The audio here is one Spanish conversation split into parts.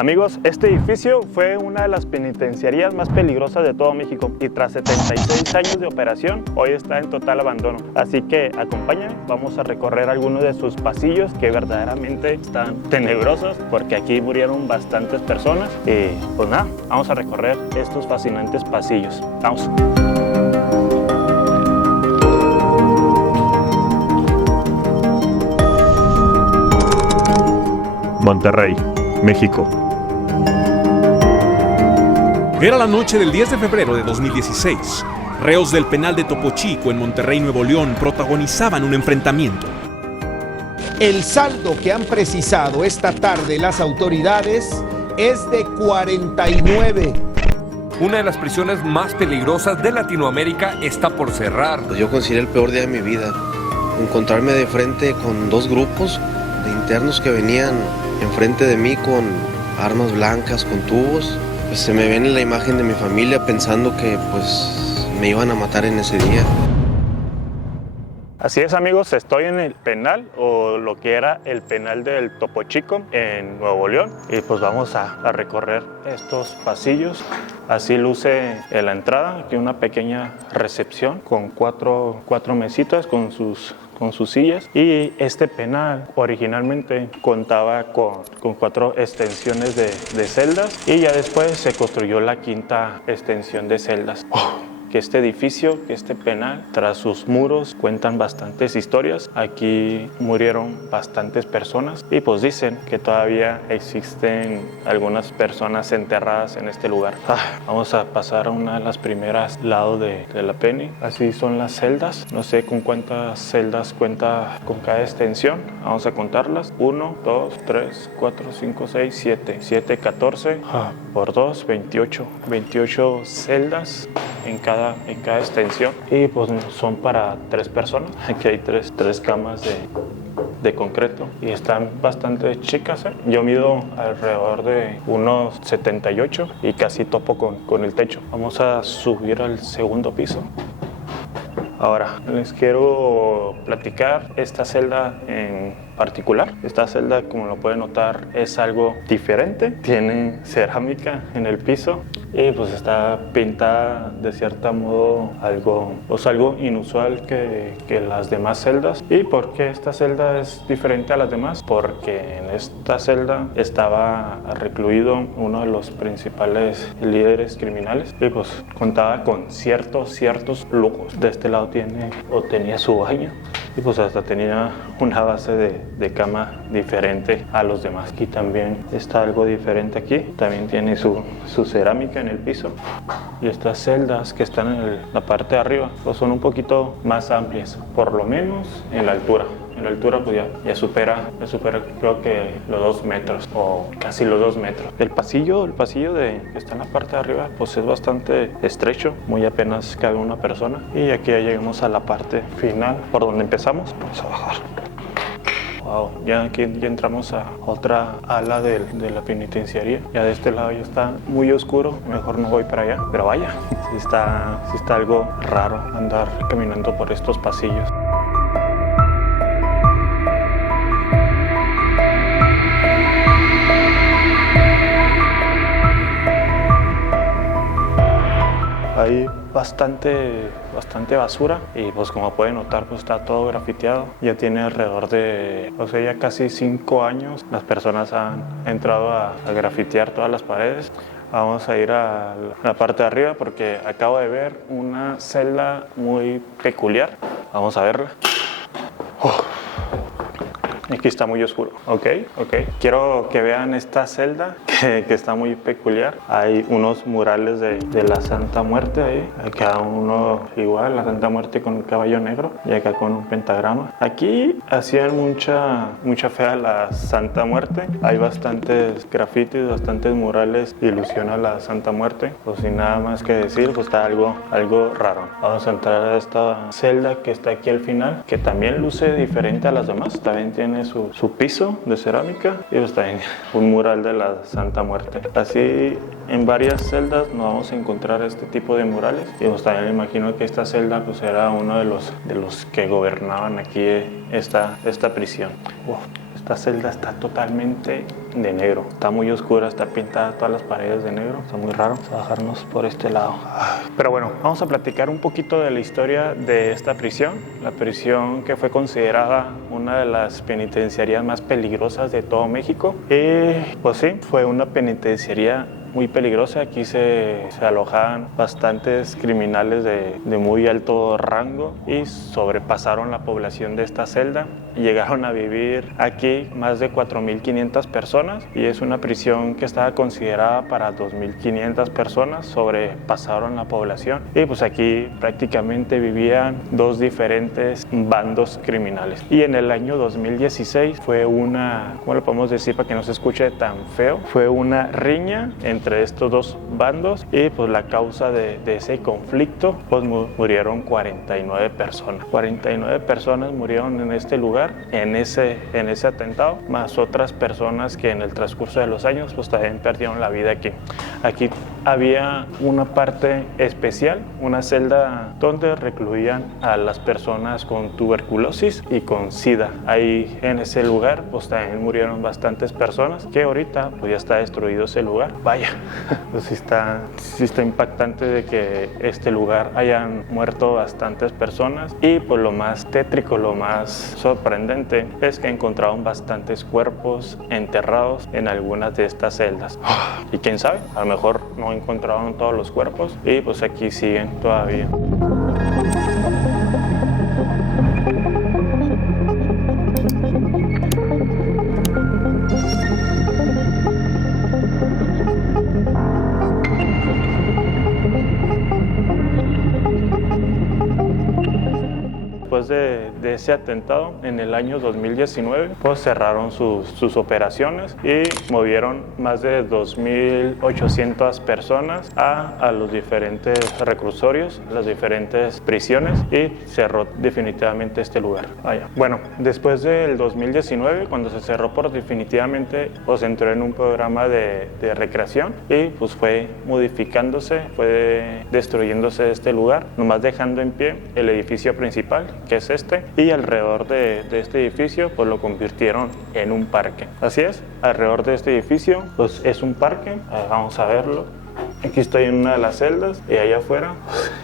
Amigos, este edificio fue una de las penitenciarías más peligrosas de todo México y tras 76 años de operación, hoy está en total abandono. Así que acompáñenme, vamos a recorrer algunos de sus pasillos que verdaderamente están tenebrosos porque aquí murieron bastantes personas. Y pues nada, vamos a recorrer estos fascinantes pasillos. Vamos. Monterrey, México. Era la noche del 10 de febrero de 2016. Reos del penal de Topo Chico en Monterrey, Nuevo León, protagonizaban un enfrentamiento. El saldo que han precisado esta tarde las autoridades es de 49. Una de las prisiones más peligrosas de Latinoamérica está por cerrar. Pues yo consideré el peor día de mi vida. Encontrarme de frente con dos grupos de internos que venían enfrente de mí con armas blancas, con tubos. Pues se me viene la imagen de mi familia pensando que pues me iban a matar en ese día. Así es, amigos, estoy en el penal o lo que era el penal del Topo Chico en Nuevo León y pues vamos a recorrer estos pasillos. Así luce en la entrada, aquí una pequeña recepción con cuatro mesitas con sus sillas, y este penal originalmente contaba con 4 extensiones de celdas y ya después se construyó la 5ª extensión de celdas. Que este edificio, que este penal, tras sus muros cuentan bastantes historias. Aquí murieron bastantes personas y pues dicen que todavía existen algunas personas enterradas en este lugar. Vamos a pasar a una de las primeras lado de la Penny. Así son las celdas. No sé con cuántas celdas cuenta con cada extensión. Vamos a contarlas. 1, 2, 3, 4, 5, 6, 7. 7, 14. Por 2, 28. 28 celdas en cada extensión y pues son para 3 personas. Aquí hay tres camas de concreto y están bastante chicas. Yo mido alrededor de unos 78 y casi topo con el techo. Vamos a subir al segundo piso. Ahora les quiero platicar esta celda en particular. Esta celda, como lo pueden notar, es algo diferente. Tiene cerámica en el piso y pues está pintada de cierto modo algo inusual que las demás celdas. ¿Y por qué esta celda es diferente a las demás? Porque en esta celda estaba recluido uno de los principales líderes criminales y pues contaba con ciertos lujos. De este lado tenía su baño y pues hasta tenía una base de cama diferente a los demás. Aquí también está algo diferente aquí. También tiene su cerámica en el piso. Y estas celdas que están en la parte de arriba pues son un poquito más amplias, por lo menos en la altura. En la altura pues ya supera creo que los 2 metros o casi los 2 metros. El pasillo que está en la parte de arriba pues es bastante estrecho, muy apenas cabe una persona. Y aquí ya llegamos a la parte final por donde empezamos. Vamos a bajar. Wow, ya aquí ya entramos a otra ala de la penitenciaría. Ya de este lado ya está muy oscuro, mejor no voy para allá. Pero vaya, sí está algo raro andar caminando por estos pasillos. Hay bastante basura y pues como pueden notar pues está todo grafiteado. Ya tiene alrededor de, ya casi 5 años las personas han entrado a grafitear todas las paredes. Vamos a ir a la parte de arriba porque acabo de ver una celda muy peculiar. Vamos a verla. Aquí está muy oscuro. Ok. Quiero que vean esta celda que está muy peculiar. Hay unos murales de la Santa Muerte ahí. Acá uno igual, la Santa Muerte con un caballo negro y acá con un pentagrama. Aquí hacían mucha fe a la Santa Muerte. Hay bastantes grafitis, bastantes murales de ilusión a la Santa Muerte. Pues sin nada más que decir, pues está algo raro. Vamos a entrar a esta celda que está aquí al final, que también luce diferente a las demás. También tiene su piso de cerámica y pues también un mural de la Santa Muerte. Así en varias celdas nos vamos a encontrar este tipo de murales y pues también me imagino que esta celda pues era uno de los que gobernaban aquí esta prisión. Esta celda está totalmente de negro. Está muy oscura, está pintada todas las paredes de negro. Está muy raro. Vamos a bajarnos por este lado. Pero bueno, vamos a platicar un poquito de la historia de esta prisión. La prisión que fue considerada una de las penitenciarías más peligrosas de todo México. Y pues sí, fue una penitenciaría muy peligrosa. Aquí se alojaban bastantes criminales de muy alto rango y sobrepasaron la población de esta celda. Llegaron a vivir aquí más de 4.500 personas y es una prisión que estaba considerada para 2.500 personas, sobrepasaron la población y pues aquí prácticamente vivían dos diferentes bandos criminales. Y en el año 2016 fue una, ¿cómo lo podemos decir para que no se escuche tan feo? Fue una riña entre estos dos bandos y pues la causa de ese conflicto pues murieron 49 personas. 49 personas murieron en este lugar, en ese atentado, más otras personas que en el transcurso de los años pues también perdieron la vida aquí. Aquí había una parte especial, una celda donde recluían a las personas con tuberculosis y con SIDA. Ahí en ese lugar pues también murieron bastantes personas, que ahorita pues ya está destruido ese lugar. Vaya, pues sí está impactante de que este lugar hayan muerto bastantes personas y pues lo más tétrico, lo más sorprendente es que encontraron bastantes cuerpos enterrados en algunas de estas celdas. Y quién sabe, a lo mejor no encontraron todos los cuerpos y pues aquí siguen todavía. Después de ese atentado, en el año 2019, pues cerraron sus operaciones y movieron más de 2.800 personas a los diferentes reclusorios, las diferentes prisiones y cerró definitivamente este lugar. Bueno, después del 2019, cuando se cerró por definitivamente, pues entró en un programa de recreación y pues fue modificándose, fue destruyéndose este lugar, nomás dejando en pie el edificio principal, que es este, y alrededor de este edificio pues lo convirtieron en un parque. Así es, alrededor de este edificio pues es un parque. Vamos a verlo. Aquí estoy en una de las celdas y allá afuera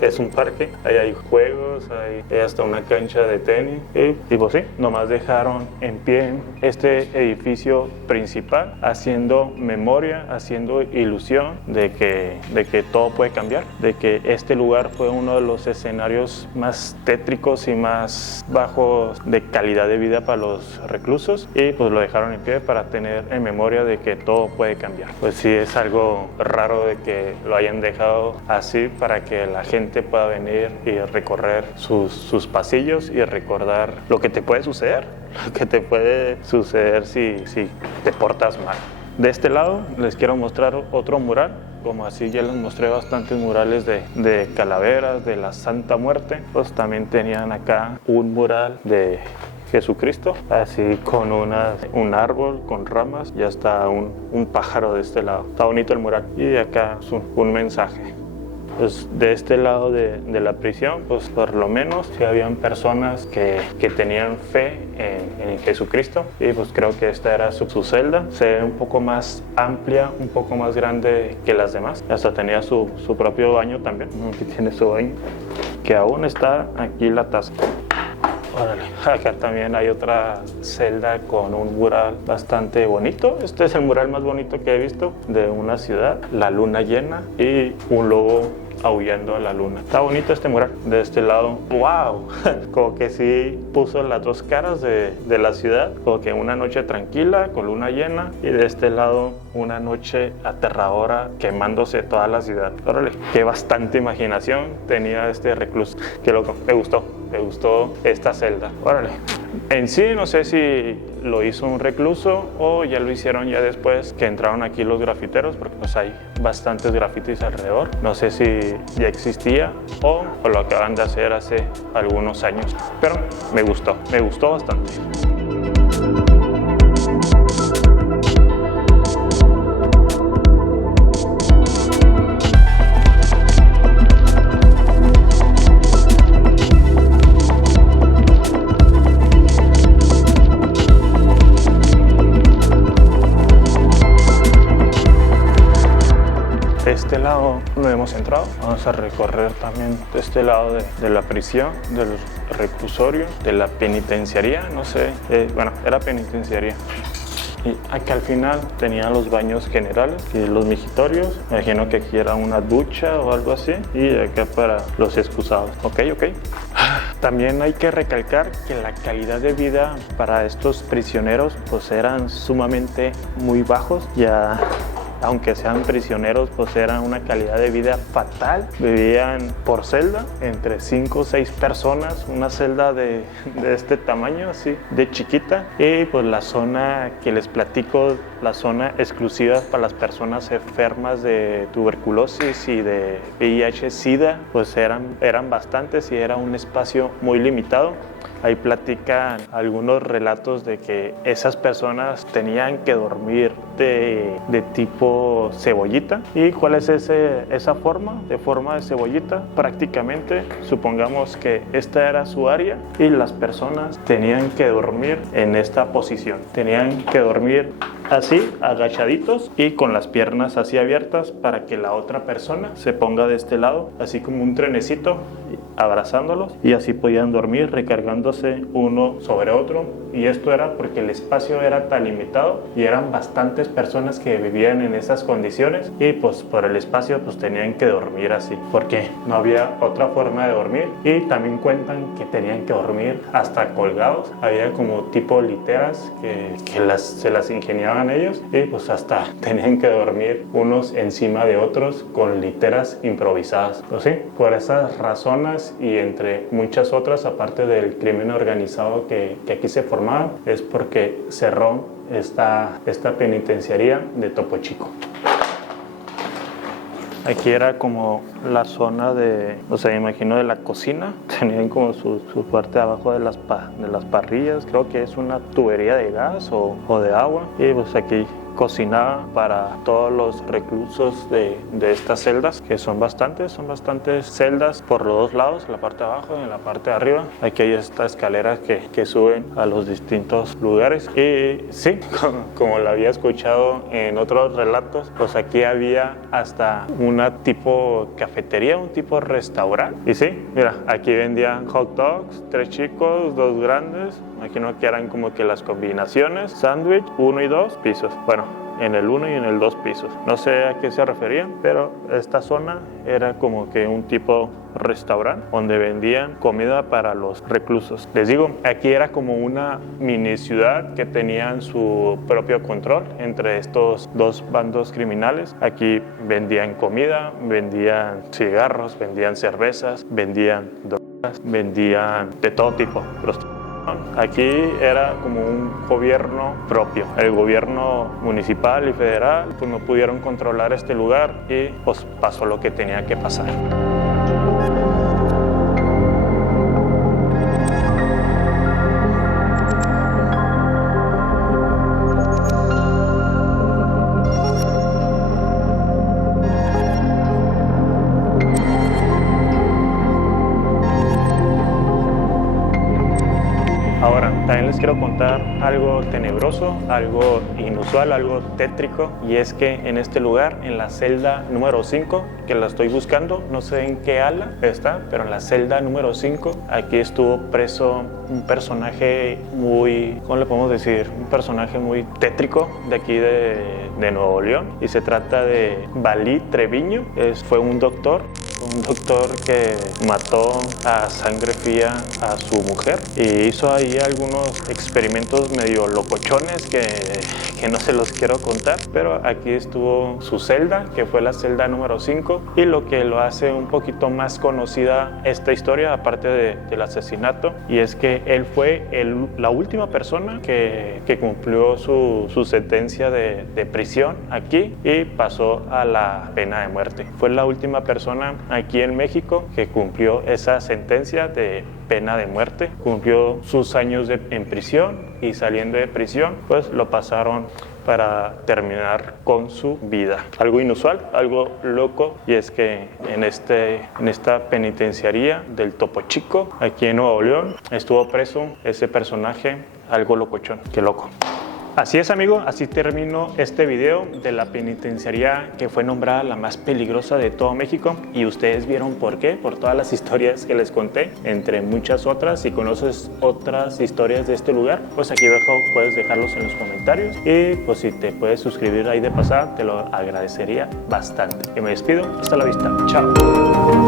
es un parque, ahí hay juegos, hay hasta una cancha de tenis y pues sí, nomás dejaron en pie este edificio principal, haciendo memoria, haciendo ilusión de que todo puede cambiar, de que este lugar fue uno de los escenarios más tétricos y más bajos de calidad de vida para los reclusos y pues lo dejaron en pie para tener en memoria de que todo puede cambiar. Pues sí, es algo raro de que lo hayan dejado así para que la gente pueda venir y recorrer sus pasillos y recordar lo que te puede suceder, si te portas mal. De este lado les quiero mostrar otro mural. Como así ya les mostré bastantes murales de calaveras, de la Santa Muerte, pues también tenían acá un mural de Jesucristo, así con un árbol con ramas y hasta un pájaro de este lado. Está bonito el mural. Y de acá es un mensaje. Pues de este lado de la prisión, pues por lo menos sí habían personas que tenían fe en Jesucristo y pues creo que esta era su celda. Se ve un poco más amplia, un poco más grande que las demás. Hasta tenía su propio baño también. Aquí tiene su baño, que aún está aquí la taza. Órale. Acá también hay otra celda con un mural bastante bonito. Este es el mural más bonito que he visto de una ciudad. La luna llena y un lobo aullando a la luna. Está bonito este mural. De este lado, wow, como que sí puso las dos caras de la ciudad, como que una noche tranquila con luna llena y de este lado una noche aterradora quemándose toda la ciudad. Órale, que bastante imaginación tenía este recluso. Qué loco, me gustó esta celda. Órale. En sí no sé si lo hizo un recluso o ya lo hicieron ya después que entraron aquí los grafiteros, porque pues hay bastantes grafitis alrededor. No sé si ya existía o lo acaban de hacer hace algunos años, pero me gustó bastante. este lado no hemos entrado. Vamos a recorrer también de este lado de la prisión, del reclusorio, de la penitenciaría, no sé, bueno, era penitenciaría. Y aquí al final tenían los baños generales y los mijitorios. Me imagino que aquí era una ducha o algo así. Y acá para los excusados. Ok. También hay que recalcar que la calidad de vida para estos prisioneros pues eran sumamente muy bajos. Ya aunque sean prisioneros, pues era una calidad de vida fatal. Vivían por celda, entre 5 o 6 personas, una celda de este tamaño, así, de chiquita. Y pues la zona que les platico, la zona exclusiva para las personas enfermas de tuberculosis y de VIH-Sida, pues eran bastantes y era un espacio muy limitado. Ahí platican algunos relatos de que esas personas tenían que dormir de tipo cebollita. ¿Y cuál es esa forma? De forma de cebollita. Prácticamente, supongamos que esta era su área y las personas tenían que dormir en esta posición. Tenían que dormir así, agachaditos y con las piernas así abiertas para que la otra persona se ponga de este lado, así como un trenecito, abrazándolos, y así podían dormir recargándose uno sobre otro. Y esto era porque el espacio era tan limitado y eran bastantes personas que vivían en esas condiciones, y pues por el espacio pues tenían que dormir así porque no había otra forma de dormir. Y también cuentan que tenían que dormir hasta colgados. Había como tipo literas que se las ingeniaban ellos, y pues hasta tenían que dormir unos encima de otros con literas improvisadas. Pues sí, por esas razones y entre muchas otras, aparte del crimen organizado que aquí se formaba, es porque cerró esta penitenciaría de Topo Chico. Aquí era como la zona me imagino de la cocina. Tenían como su parte abajo de las parrillas. Creo que es una tubería de gas o de agua. Y pues aquí cocinaba para todos los reclusos de estas celdas, que son bastantes celdas por los dos lados, en la parte de abajo y en la parte de arriba. Aquí hay estas escaleras que suben a los distintos lugares. Y sí, como lo había escuchado en otros relatos, pues aquí había hasta una tipo cafetería, un tipo restaurante. Y sí, mira, aquí vendían hot dogs, 3 chicos, 2 grandes. Imagino que eran como que las combinaciones, sándwich, 1 y 2 pisos. Bueno, en el 1 y en el 2 pisos. No sé a qué se referían, pero esta zona era como que un tipo restaurante donde vendían comida para los reclusos. Les digo, aquí era como una mini ciudad que tenían su propio control entre estos dos bandos criminales. Aquí vendían comida, vendían cigarros, vendían cervezas, vendían drogas, vendían de todo tipo. Aquí era como un gobierno propio. El gobierno municipal y federal pues no pudieron controlar este lugar y pues pasó lo que tenía que pasar. Ahora, también les quiero contar algo tenebroso, algo inusual, algo tétrico, y es que en este lugar, en la celda número 5, que la estoy buscando, no sé en qué ala está, pero en la celda número 5, aquí estuvo preso un personaje muy, ¿cómo le podemos decir? Un personaje muy tétrico de aquí de Nuevo León, y se trata de Valí Treviño. Fue un doctor que mató a sangre fría a su mujer y hizo ahí algunos experimentos medio locochones que no se los quiero contar, pero aquí estuvo su celda, que fue la celda número 5, y lo que lo hace un poquito más conocida esta historia, aparte del asesinato, y es que él fue la última persona que cumplió su sentencia de prisión aquí y pasó a la pena de muerte. Fue la última persona aquí en México que cumplió esa sentencia de pena de muerte. Cumplió sus años en prisión y saliendo de prisión pues lo pasaron para terminar con su vida. Algo inusual, algo loco, y es que en esta penitenciaría del Topo Chico, aquí en Nuevo León, estuvo preso ese personaje, algo locochón. Qué loco. Así es, amigo, así termino este video de la penitenciaría que fue nombrada la más peligrosa de todo México, y ustedes vieron por qué, por todas las historias que les conté, entre muchas otras. Si conoces otras historias de este lugar, pues aquí abajo puedes dejarlos en los comentarios, y pues si te puedes suscribir ahí de pasada, te lo agradecería bastante. Y me despido, hasta la vista, chao.